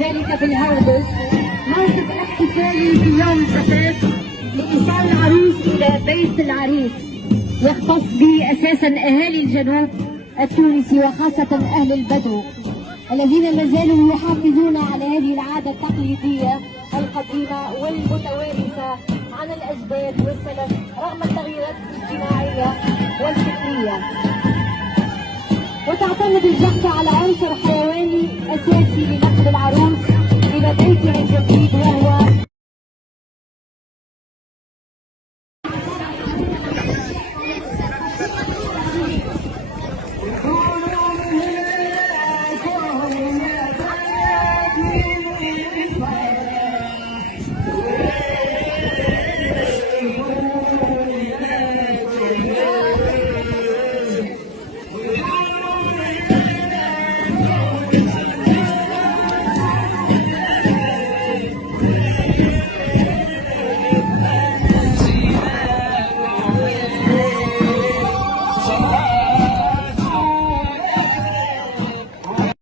وذلك بالهودج، موقف احتفالي في يوم الزفاف لإيصال العروس إلى بيت العريس، يختص به أساسا أهالي الجنوب التونسي وخاصة أهل البدو الذين ما زالوا يحافظون على هذه العادة التقليدية القديمة والمتوارثة عن الأجداد والسلف رغم التغييرات الاجتماعية والفكرية. وتعتمد الجحفة على عنصر حيواني أساسي لنقل العروس إلى بيتها الجديد وهو